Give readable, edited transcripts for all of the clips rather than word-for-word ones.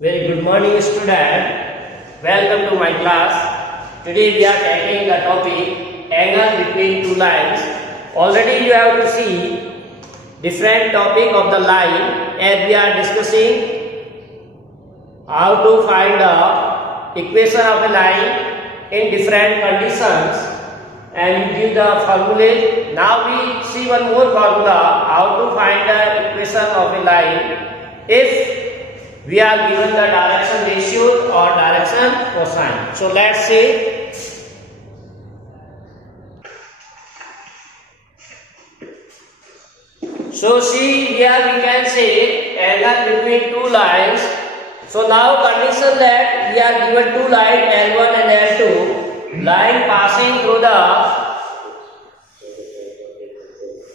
Very good morning, student. Welcome to my class. Today we are taking the topic angle between two lines. Already you have to see different topic of the line as we are discussing how to find the equation of a line in different conditions and give the formula. Now we see one more formula how to find the equation of a line if we are given the direction ratio or direction cosine. So let's see. So see here we can say angle between two lines. So now condition that we are given two lines L1 and L2, line passing through the,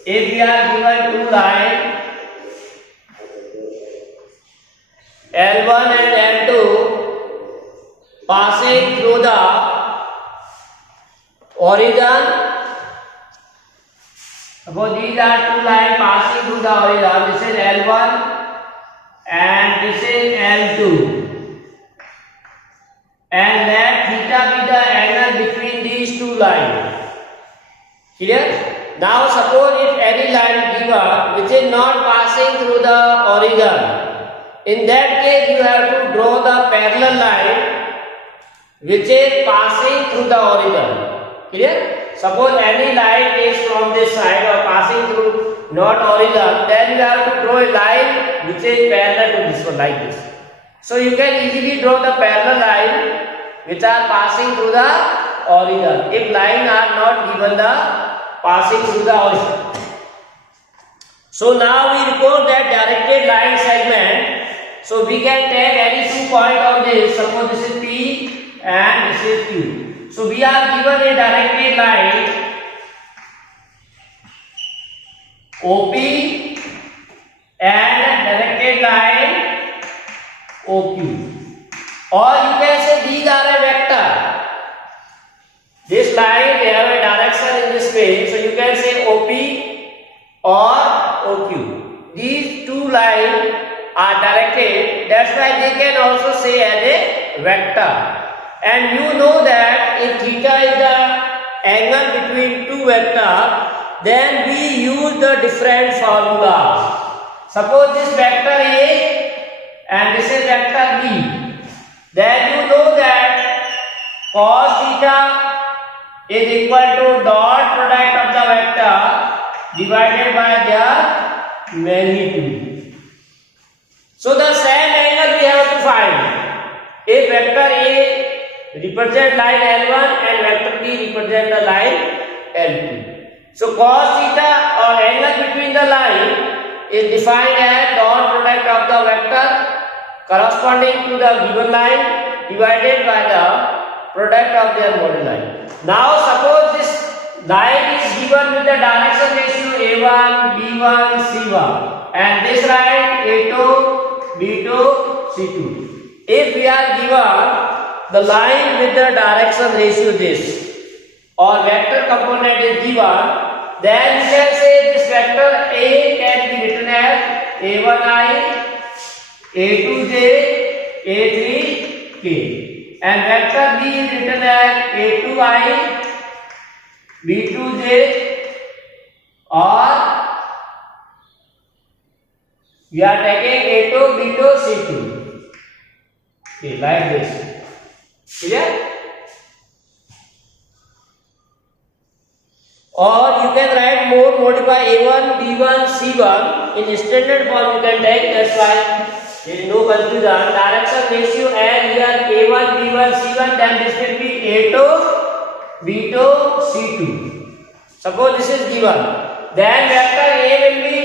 if we are given two lines L1 and L2 passing through the origin. Suppose these are two lines passing through the origin. This is L1 and this is L2. And let theta be the angle between these two lines. Clear? Now suppose if any line given which is not passing through the origin, in that case you have to draw the parallel line which is passing through the origin. Clear? Suppose any line is from this side or passing through not origin, then you have to draw a line which is parallel to this one like this. So you can easily draw the parallel line which are passing through the origin if line are not given the passing through the origin. So now we report that directed line segment. So we can take any 2 points on this. Suppose this is P and this is Q. So we are given a directed line OP and directed line OQ. Or you can say these are a vector. This line they have a direction in this way. So you can say OP or OQ. These two lines are directed, that's why they can also say as a vector. And you know that if theta is the angle between two vectors, then we use the different formulas. Suppose this vector A and this is vector B, then you know that cos theta is equal to dot product of the vector divided by their magnitude. So the same angle we have to find. If vector A represent line L1 and vector B represent the line L2. So cos theta or angle between the line is defined as dot product of the vector corresponding to the given line divided by the product of their moduli. Now suppose this line is given with the direction ratio A1, B1, C1 and this line A2, B2, C2. If we are given the line with the direction ratio this or vector component is given, then we can say this vector A can be written as A1i, A2j, A3k, and vector B is written as A2i, B2j, or we are taking A2, B2, C2. Okay, like this. Clear? Or you can write more, modify A1, B1, C1 in standard form. You can take. That's why there is no confusion. Direction ratio and here A1, B1, C1. Then this will be A2, B2, C2. Suppose this is given. Then vector A will be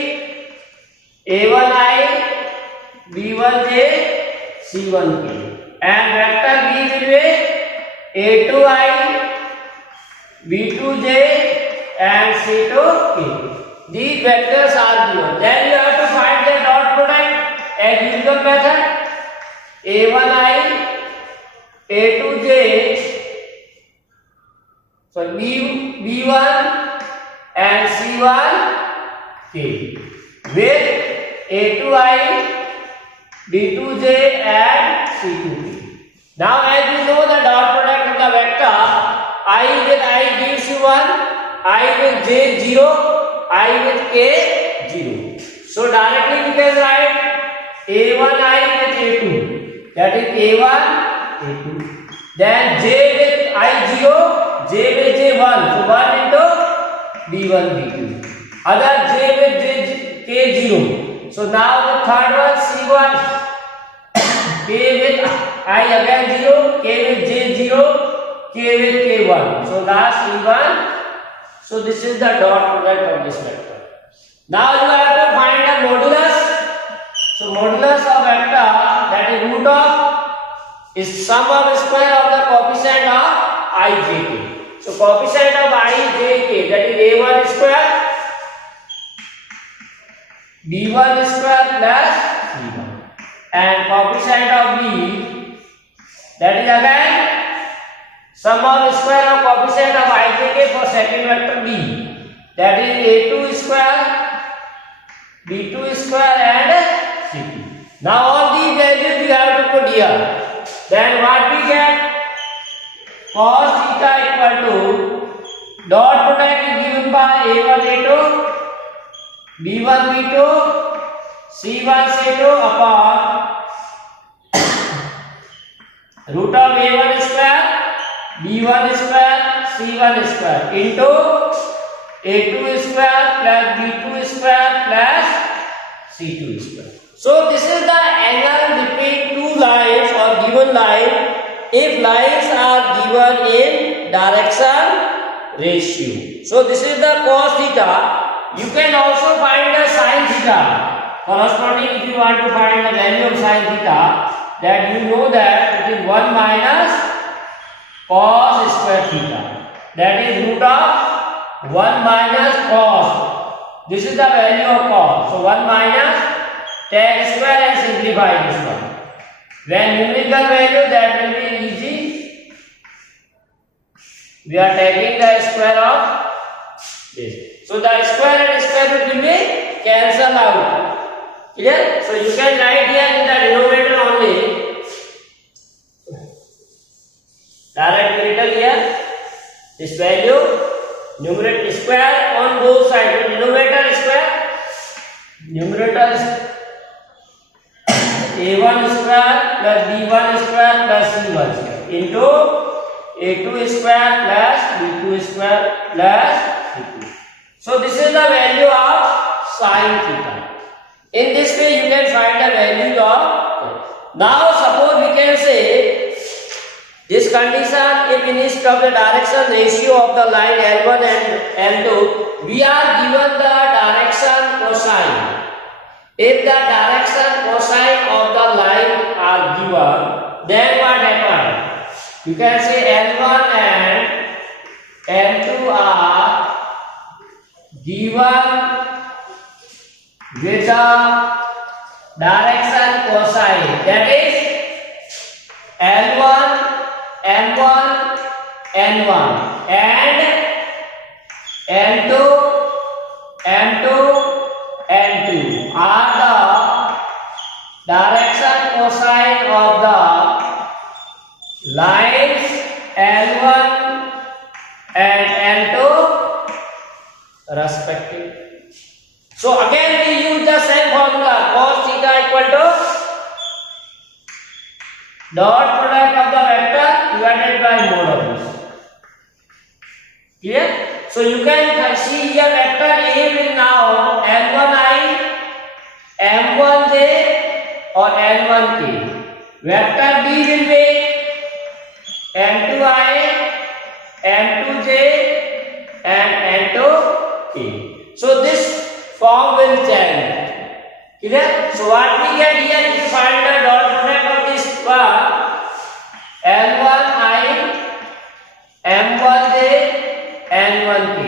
A1i, B1j, C1k, and vector B will be A2i, B2j, and C2k. These vectors are given. Then you have to find the dot product as usual method. A1i, A2j, so B1 and C1k with A2i, D2j and C2k. Now as you know the dot product of the vector I with I gives you 1, I with j 0, I with k 0. So directly you can write a1i with a2, that is a1 a2. Then j with I0, j with j1, so 1 into b1 b2. Other j with k0. So now the third one c1, k with I again 0, k with j0, k with k1. So last e1. So this is the dot product of this vector. Now you have to find the modulus. So modulus of vector, that is root of, is sum of square of the coefficient of ijk. So coefficient of ijk, that is a1 square, b1 square plus c1, and coefficient of b, that is again sum of square of coefficient of ijk for second vector b, that is a2 square, b2 square and c2. Now all these values we have to put here. Then what we get? Cos theta equal to dot product is given by a1 a2, b1 b2, c1 c2 upon root of a1 square, b1 square, c1 square into a2 square plus b2 square plus c2 square. So this is the angle between two lines or given line if lines are given in direction ratio. So this is the cos theta. You can also find the sin theta. Corresponding, if you want to find the value of sin theta, that you know that it is 1 minus cos square theta. That is root of 1 minus cos. This is the value of cos. So 1 minus tan square and simplify this one. When numerical value, that will be easy. We are taking the square of this. So the square and square root will be cancelled out. Clear? So you can write here in the denominator only. Direct written here. This value, numerator square on both sides. Denominator square, numerator is a1 square plus b1 square plus c1 square into a2 square plus b2 square plus c2. So this is the value of sin theta. In this way you can find the value of. Now suppose we can say this condition, if instead of the direction ratio of the line L1 and L2 we are given the direction cosine. If the direction cosine of the line are given, then what happens? You can say L1 and L2 are given with the direction cosine. That is L1, M1, N1 and L2, M2, N2 are the direction cosine of the lines L1 and L2 respectively. So again we use the same formula, cos theta equal to dot product of the vector divided by mode of this. Clear? So you can see here vector A will now M1I, M1J or N1K. Vector B will be M2I, M2J and N2K. So this form will change. Clear? So what we get here is to find the dot product of this one, L1I, M1J, N1K.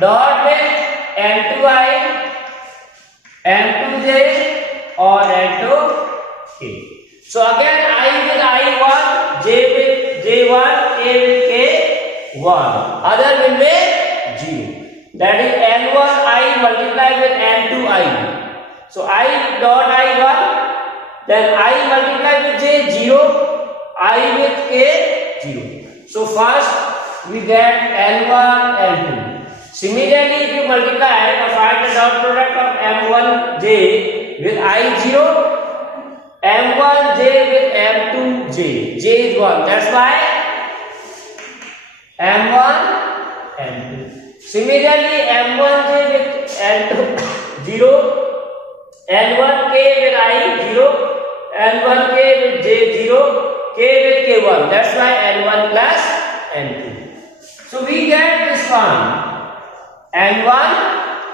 Dot with N2I, M2J or N2K. So again I with I1, J with J1, K with K1. Other will be 0. That is N1I multiplied with N2I. So I dot I1 then I multiply with j 0, I with k 0. So first we get L1 L2. Similarly, if you multiply or find the dot product of M1j with I0, M1j with M2j, j is 1. That's why M1 M2. Similarly, M1j with L2 0, L1k with I0, L1k with j0, k with k1. That's why L1 plus N2. So we get this one. N1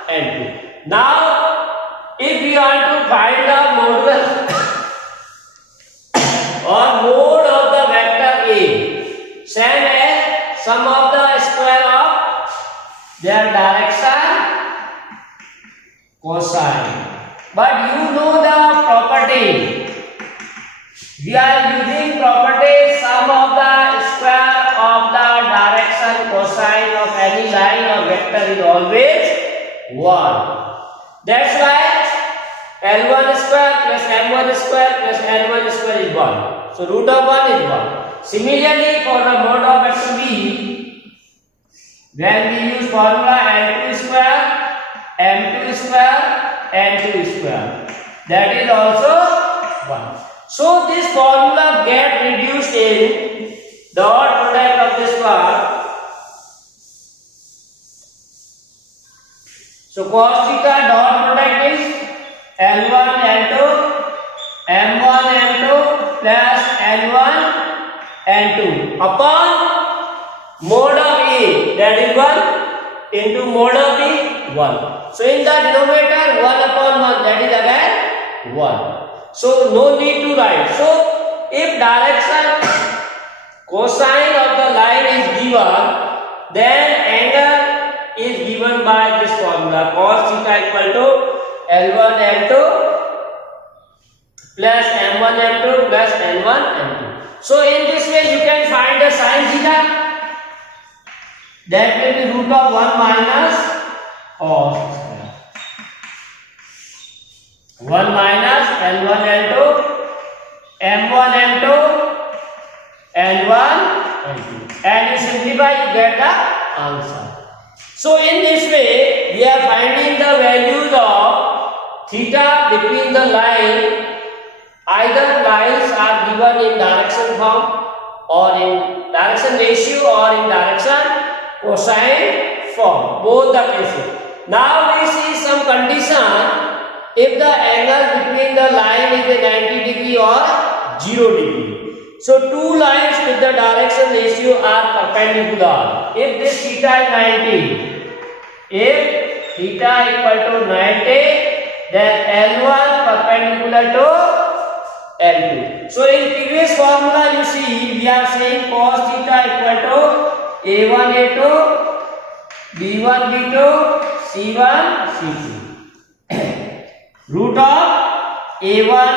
N2. Now if we want to find the modulus or mode of the vector A, same as sum of the square of their direction cosine. But you know the property. We are using property sum of the square of the direction cosine of any line or vector is always 1. That's why L1 square plus M1 square plus N1 square is 1. So root of 1 is 1. Similarly, for the mode of vector B, when we use formula L2 square, M2 square, N2 square, that is also 1. So this formula get reduced in dot product of this one. So cos theta dot product is L1 L2 M1 M2 plus N1 N2 upon mode of A, that is 1, into mode of B 1. So in the denominator 1 upon 1, that is again 1. So no need to write. So if direction cosine of the line is given, then angle is given by this formula cos theta equal to L1 L2 plus M1 M2 plus N1 M2. So in this way you can find the sin theta. That will be root of 1 minus cos 1 minus L1 L2 M1 M2 N1 N2, and you simplify, you get the answer. So in this way we are finding the values of theta between the line. Either lines are given in direction form or in direction ratio or in direction cosine form, both the cases. Now we see some condition. If the angle between the line is a 90 degree or 0 degree. So two lines with the direction ratio are perpendicular. If this theta is 90, if theta equal to 90, then L1 perpendicular to L2. So in previous formula you see we are saying cos theta equal to A1 A2 B1 B2 C1 C2. Root of A1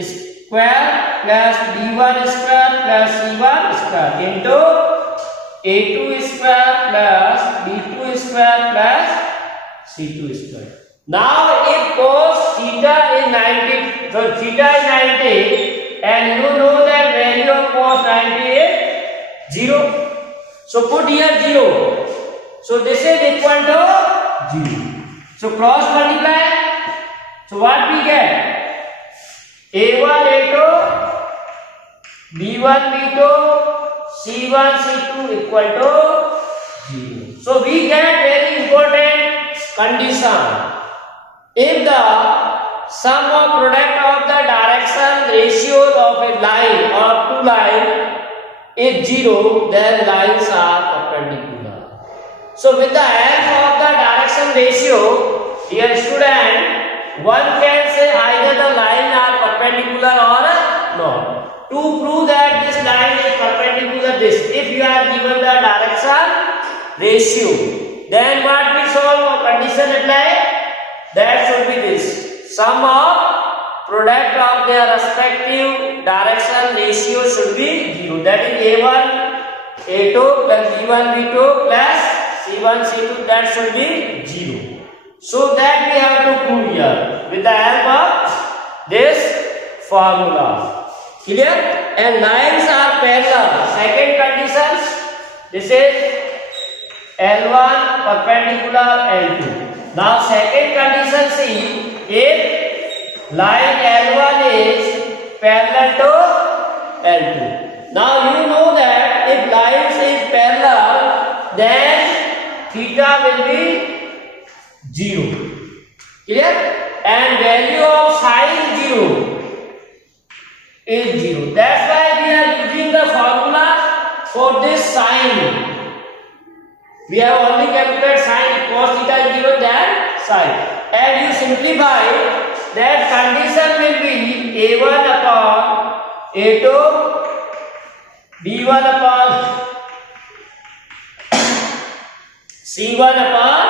square plus B1 square plus C1 square into A2 square plus B2 square plus C2 square. Now if cos theta is 90, so theta is 90 and you know that value of cos 90 is 0. So put here 0. So this is equal to 0. So cross multiply. So what we get? A1 A2 B1 B2 C1 C2 equal to 0. So we get very important condition. If the sum of product of the direction ratios of a line or two lines is 0, then lines are perpendicular. So with the help of the direction ratio, dear student, one can say either the line are perpendicular or not. To prove that this line is perpendicular this, if you are given the direction ratio, then what we solve or condition apply? That should be this. Sum of product of their respective direction ratio should be 0. That is A1 A2 plus B1 B2 plus C1 C2, that should be 0. So that we have to prove here with the help of this formula. Clear? And lines are parallel. Second condition, this is L1 perpendicular L2. Now second condition, see, if line L1 is parallel to L2. Now you know that if lines is parallel, then theta will be 0. Clear? And value of sine 0 is 0. That's why we are using the formula for this sine. We have only calculated sine, cos theta is given than sine. And you simplify, that condition will be a1 upon a2 b1 upon c1 upon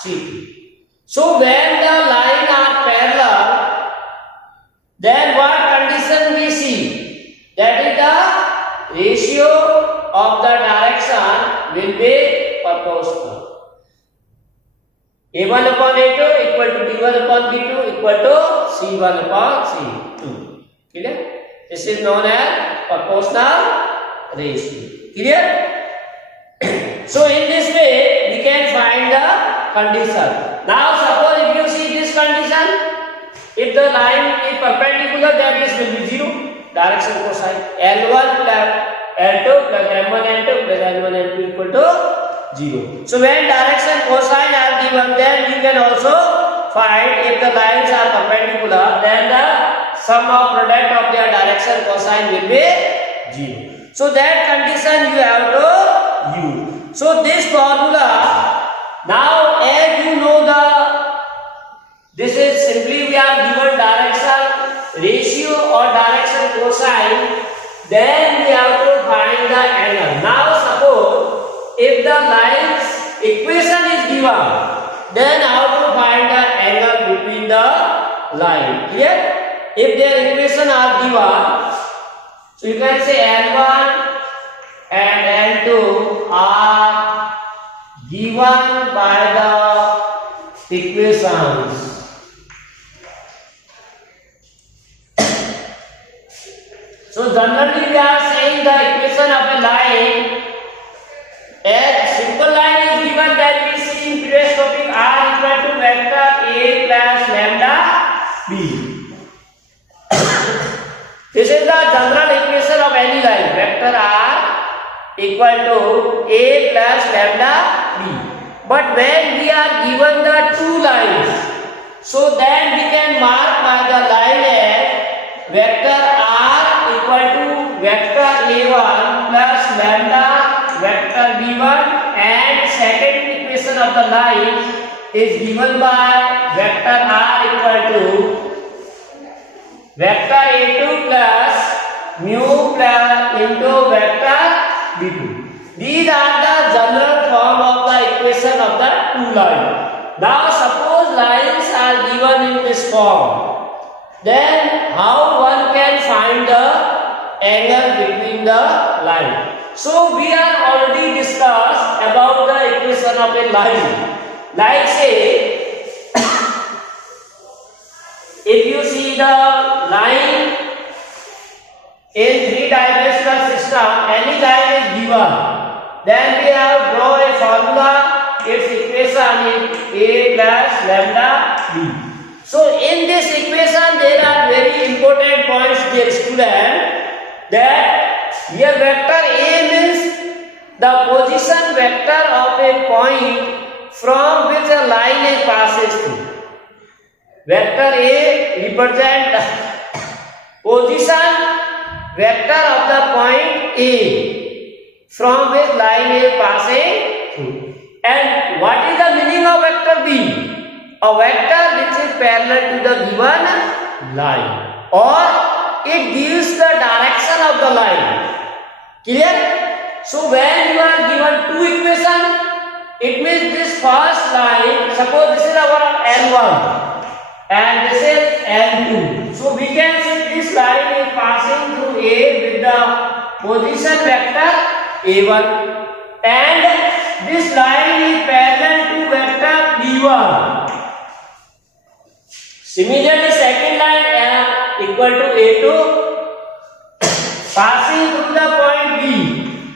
c2. So when the line are parallel, then what condition we see? That is the ratio of the direction will be proportional. A1 upon A2 equal to B1 upon B2 equal to C1 upon C2. Clear? This is known as proportional ratio. Clear? So in this way we can find the condition. Now suppose if you see this condition, if the line is perpendicular, then this will be 0. Direction cosine L1 plus L2 plus M1 L2 plus L1 L2 equal to 0. So when direction cosine are given, then we can also find if the lines are perpendicular, then the sum of product of their direction cosine will be 0. So that condition you have to use. So this formula, now as you know this is simply we are given direction ratio or direction cosine, then we have to find the angle. Now suppose if the line's equation is given, then how to find the angle between the line? Clear? If their equation are given, so you can say L1 and L2 are given by the equations. So generally we are saying the equation of a line, as simple line is given, that we see in previous topic, R equal to vector A plus lambda B. This is the general equation of any line, vector R equal to A plus lambda B. But when we are given the two lines, so then we can mark by the line as vector R equal to vector A1 plus lambda vector B1, and second equation of the line is given by vector R equal to vector A2 plus mu plus into vector B2. These are the general form of the equation of the two lines. Now suppose lines are given in this form, then how one can find the angle between the line? So we are already discussed about the equation of a line. Like say, if you see the line in three-dimensional system, any line is given, then we have draw a formula. Its equation is A plus lambda B. So in this equation there are very important points, dear student, that here vector A means the position vector of a point from which a line is passes through. Vector A represent the position vector of the point A from which line is passing through. And what is the meaning of vector B? A vector which is parallel to the given line, or it gives the direction of the line. Clear? So when you are given two equations, it means this first line, suppose this is our L1 and this is L2. So we can say this line is passing through A with the position vector A1, and this line is parallel to vector B1. Similarly, second line equal to A2 passing through the point B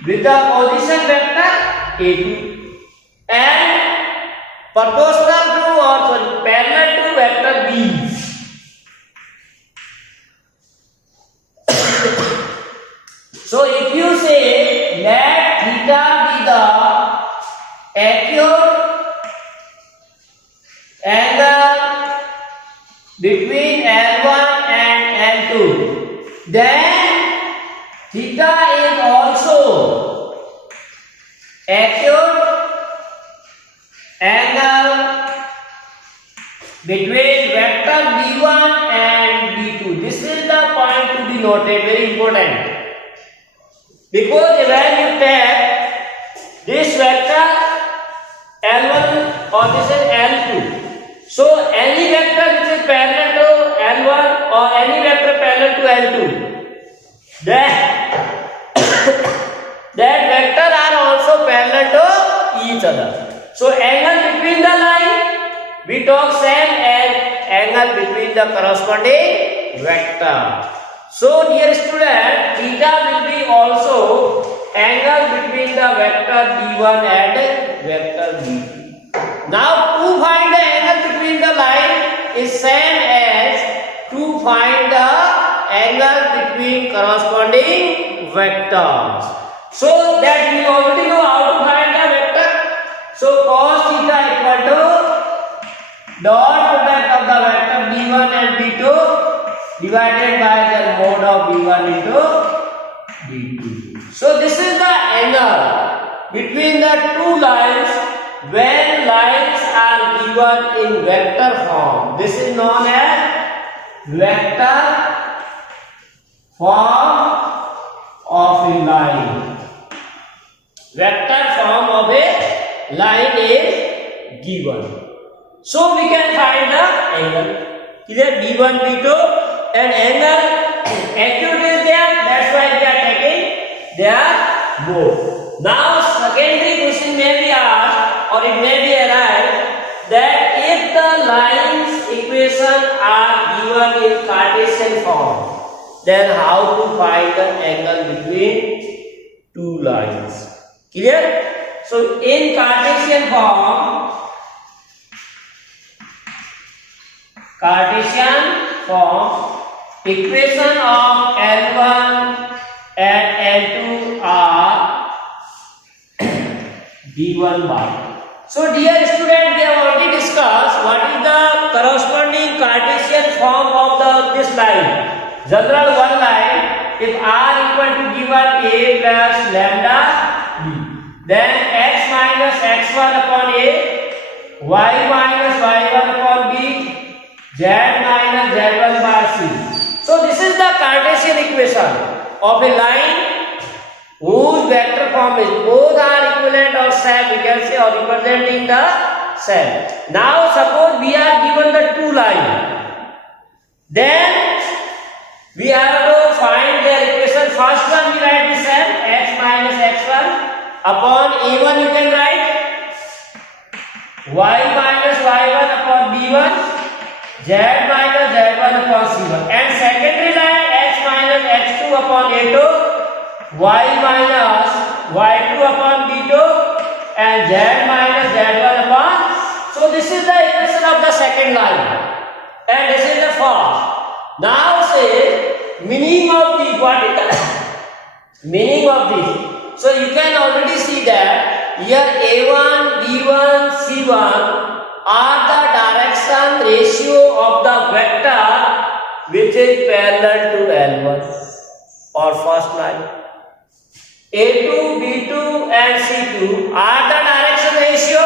with the position vector A2 and proportional to or parallel to vector B. So if you say let theta be the acute angle between L1 and L2, then theta is also acute angle between vector B1 and B2. This is the point to be noted, very important. Because when you take this vector L1 or this is L2, so any vector which is parallel to L1 or any vector parallel to L2, that vector are also parallel to each other. So angle between the line we talk same as angle between the corresponding vector. So dear student, theta will be also angle between the vector B1 and vector B2. Now to find the angle between the line is same as to find the angle between corresponding vectors. So that we already know how to find the vector. So cos theta equal to dot product of the vector B1 and B2 divided by the mode of B1 into B2. So this is the angle between the two lines when lines are given in vector form. This is known as vector form of a line. Vector form of a line is given. So we can find the angle. Either B1, B2 and angle acute is there, that's why we are taking their both. Now secondary question may be asked or it may be arrived that if the lines equation are given in Cartesian form, then how to find the angle between two lines? Clear? So in Cartesian form, equation of L1 and L2 are d1 bar. So dear student, we have already discussed what is the corresponding Cartesian form of this line. General one line, if r equal to given a plus lambda b, then x minus x1 upon a, y minus y1 upon b, z minus z1 bar c. So this is the Cartesian equation of a line whose vector form is both are equivalent or same, we can say, or representing the same. Now suppose we are given the two lines, then we have to find their equation. First one we write the same, x minus x1 upon a1 you can write y minus y1 upon b1, z minus z1 upon c1, and secondary line x minus x2 upon a2, y minus y2 upon b2, and z minus z1 upon. So this is the equation of the second line and this is the first. Now say meaning of the, what is the meaning of this? So you can already see that here a1, b1, c1 are the direction ratio of the vector which is parallel to L1 or first line. A2, B2 and C2 are the direction ratio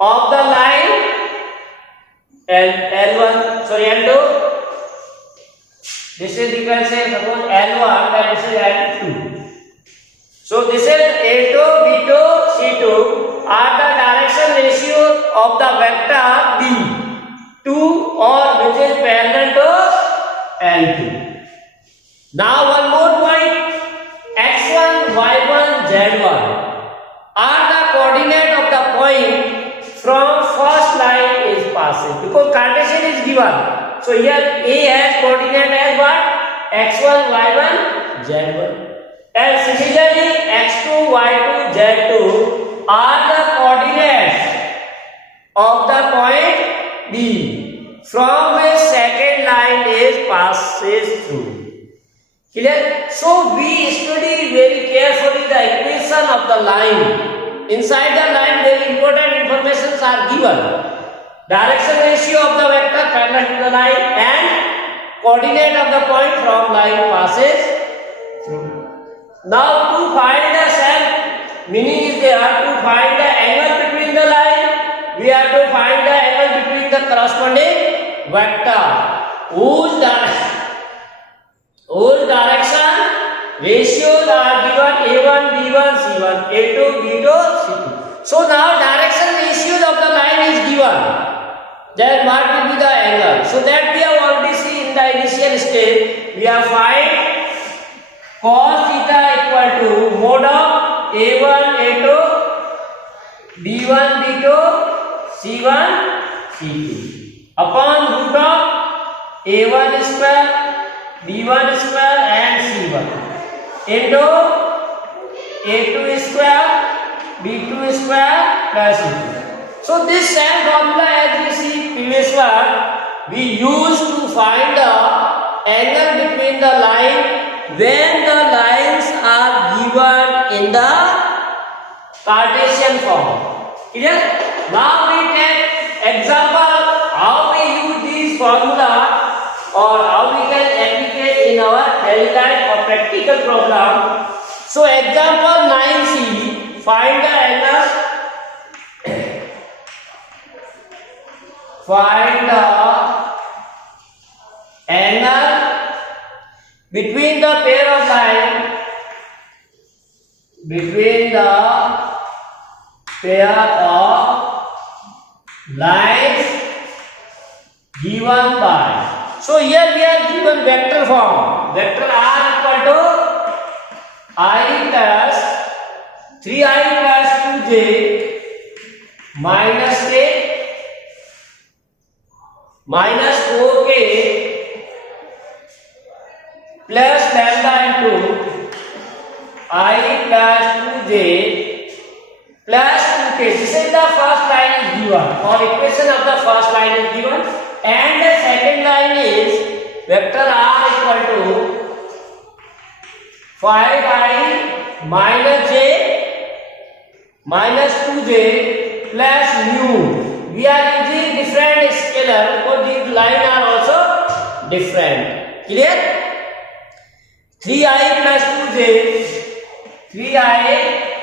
of the line and L1, sorry L2. This is, you can say, suppose L1 and this is L2. So this is A2, B2, C2 are the direction ratio of the vector B2 or which is parallel to L2. Now one more point, x1, y1, z1 are the coordinate of the point from first line is passing, because Cartesian is given So here A has coordinate as what? x1, y1, z1. And similarly x2, y2, z2 are the coordinates of the point B from which second line is passes through. Clear? So we study very carefully the equation of the line. Inside the line very important informations are given. Direction ratio of the vector parallel to the line and coordinate of the point from line passes through. Now to find the same meaning is there, to find the angle between the line, we have to find the angle between the corresponding vector whose direction ratios are given a1, b1, c1, a2, b2, c2. So now direction ratios of the line is given. Then what will be the angle? So that we have already seen in the initial stage. We have find cos theta equal to mod of a1, a2, b1, b2, c1, c2 upon root of a1 square, b1 square and c1 into a2 square, b2 square plus c2. So this same formula as we see previous one, we use to find the angle between the line when the lines are given in the Cartesian form. Clear? Now we take example how we use this formula or how we can applicate in our daily life or practical problem. So example 9c, find the angle. Find the angle between the pair of lines, between the pair of lines given by. So here we are given vector form. Vector r equal to I plus 3i plus 2j minus k minus 4k plus lambda into I plus 2j plus 2k. This is the first line is given, or equation of the first line is given, and the second line is vector r equal to 5i minus j minus 2j plus mu. We are using different scalar because these lines are also different. Clear? 3i plus 2j, 3i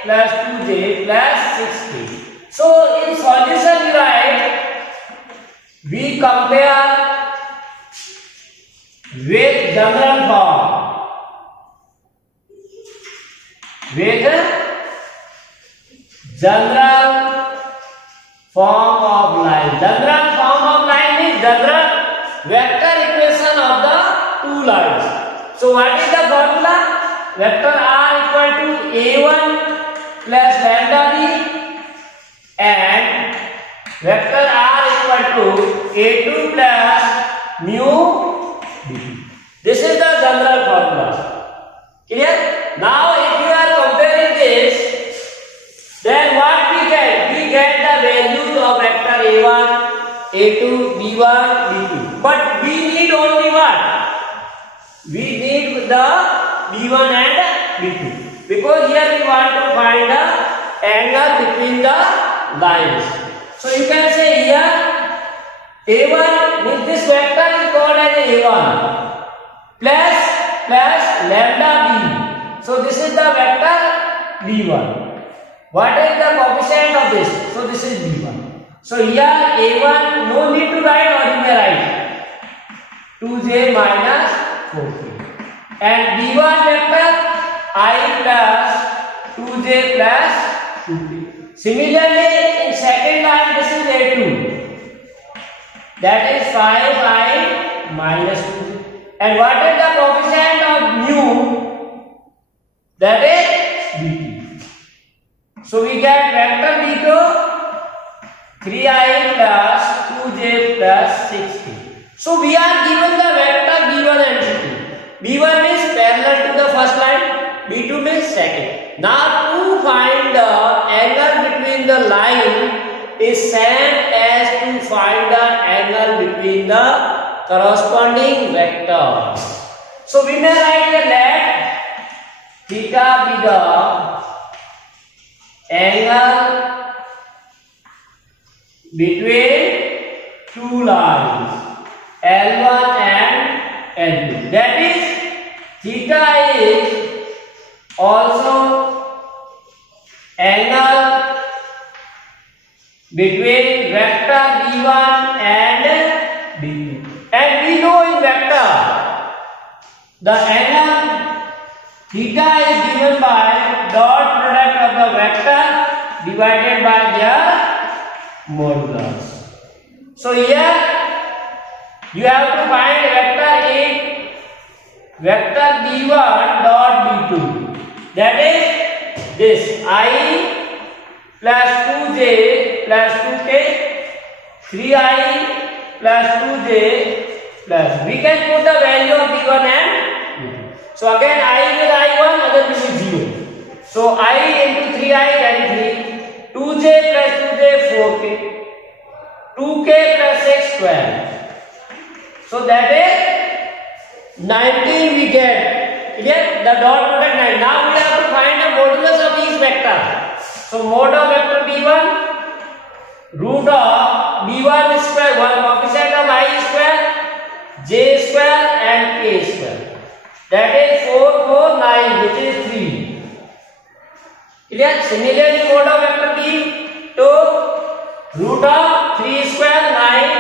plus 2j plus 6k. So in solution you write, we compare with general form. With general form of line. General form of line is general vector equation of the two lines. So what is the formula? Vector r equal to a1 plus lambda b and vector r equal to a2 plus mu b. This is the general formula. Clear? Now if you are comparing this, then what we get? We get the values of vector a1, a2, b1, b2. But we need only what? We need the b1 and b2. Because here we want to find the angle between the lines. So you can say here a1 means this vector is called as a1 plus lambda b. So this is the vector b1. What is the coefficient of this? So this is b1. So here a1 no need to write, or you may write 2j minus 4k. And b1 vector I plus 2j plus 2k. Similarly in second line this is a2. That is 5i minus 2j. And what is the coefficient of mu? That is b2. So we get vector b2 3i plus 2j plus 6k. So we are given the vector B1 and B2. B1 means parallel to the first line, B2 means second. Now to find the angle between the line is same as to find the angle between the corresponding vectors. So we may write that let theta be the angle between two lines L1 and L2. That is, theta is also angle between vector B1 and B2. And we know in vector the angle theta is given by dot product of the vector divided by their modulus. So here you have to find vector B1 dot B2. That is this I plus 2j plus 2k, 3I plus 2j plus. We can put the value of B1 and B2. So again I will I1, other will be 0. So I into 3I, that is 3. 2j plus 2j 4k. 2k plus 6 12. So that is 19 we get. Clear? The dot product 9. Now we have to find the modulus of each vector. So mod of vector B1, root of B1 square, 1 coefficient of I square, j square and k square. That is 4 4 9, which is 3. Clear? Similarly mod of vector B2, root of 3 square 9,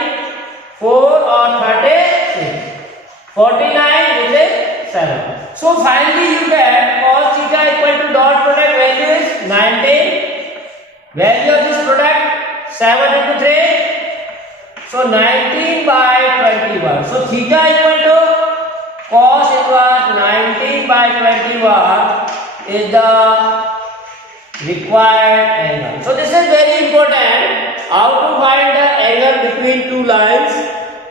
4 or 36, 49, which is 7. So finally you get cos theta equal to dot product value is 19. Value of this product 7 into 3. So 19 by 21. So theta equal to cos inverse 19 by 21 is the required angle. So this is very important, how to find the angle between two lines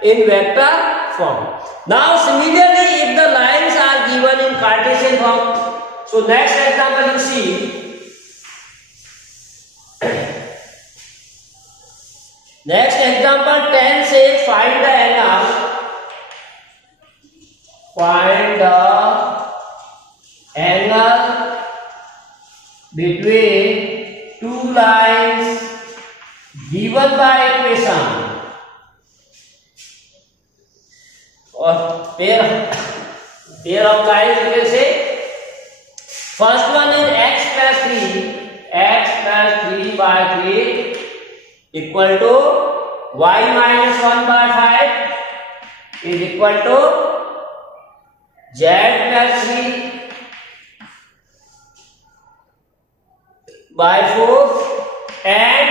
in vector form. Now similarly, if the lines are given in Cartesian form, so next example you see. Next example 10 says find the angle. Find the angle between two lines given by equation. Or pair of lines you can say. First one is x plus 3 by 3 equal to y minus 1 by 5 is equal to z plus 3 by 4 and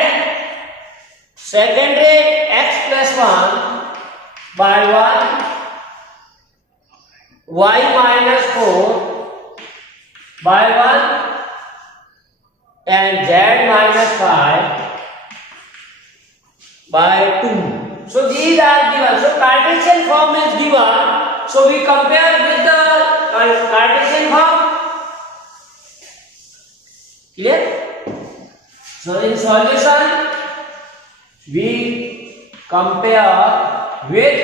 secondary x plus 1 by 1 y minus 4 by 1 and z minus 5 by 2. So these are given. So Cartesian form is given. So we compare with the Cartesian form. Clear? So in solution we compare with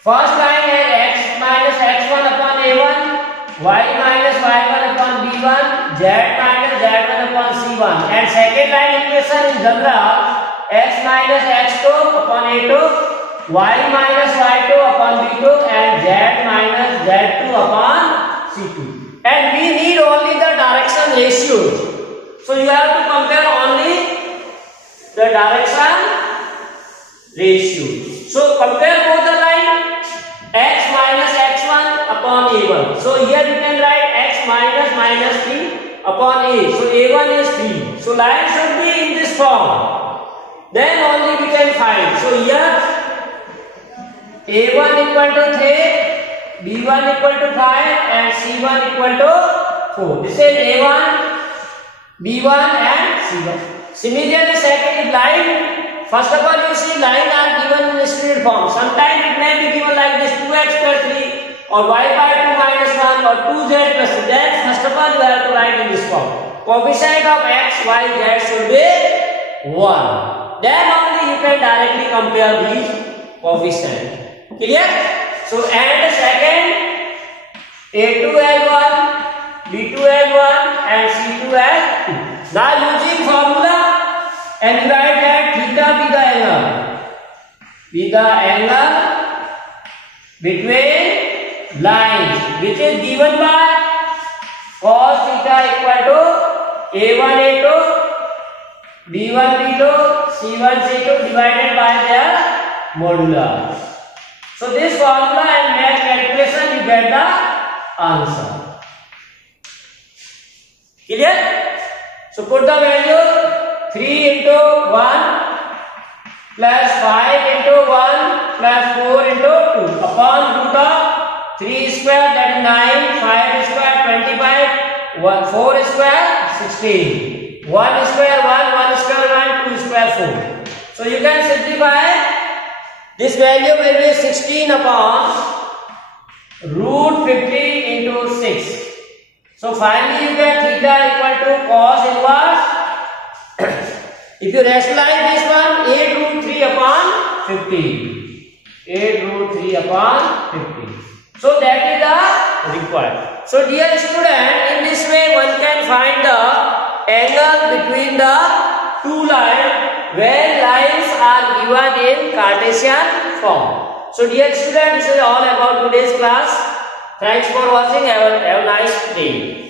first line is x minus x1 upon a1, y minus y1 upon b1, z minus z1 upon c1, and second line equation in general x minus x2 upon a2, y minus y2 upon b2, and z minus z2 upon c2. And we need only the direction ratios. So you have to compare only the direction ratios. So compare both the line x minus x1 upon a1. So here you can write x minus minus 3 upon a. So a1 is 3. So line should be in this form. Then only we can find. So here a1 equal to 3, b1 equal to 5 and c1 equal to 4. This is a1, b1 and c1. Similarly second is line first of all you see line are given in straight form. Sometimes it may be given like this 2x plus 3 or y by 2 minus 1 or 2z plus 3. Then first of all you have to write in this form. Coefficient of x, y, z should be 1. Then only you can directly compare these coefficients. Clear? So and second, A2L1, B2L1 and C2L2. Now using formula and you write that theta be the angle between lines which is given by cos theta equal to A1 A2, B1 B2, C1 C2 divided by their modular. So this formula and math calculation you get the answer. Clear? So put the value 3 into 1 plus 5 into 1 plus 4 into 2 upon root of 3 square that is 9, 5 square 25, 4 square 16, 1 square 1, 1 square 1, 2 square 4. So you can simplify. This value will be 16 upon root 50 into 6. So finally you get theta equal to cos inverse. If you rationalize this one, 8 root 3 upon 50. 8 root 3 upon 50. So that is the required. So dear student, in this way one can find the angle between the two lines where lines are given in Cartesian form. So dear student, this is all about today's class. Thanks for watching. Have a nice day.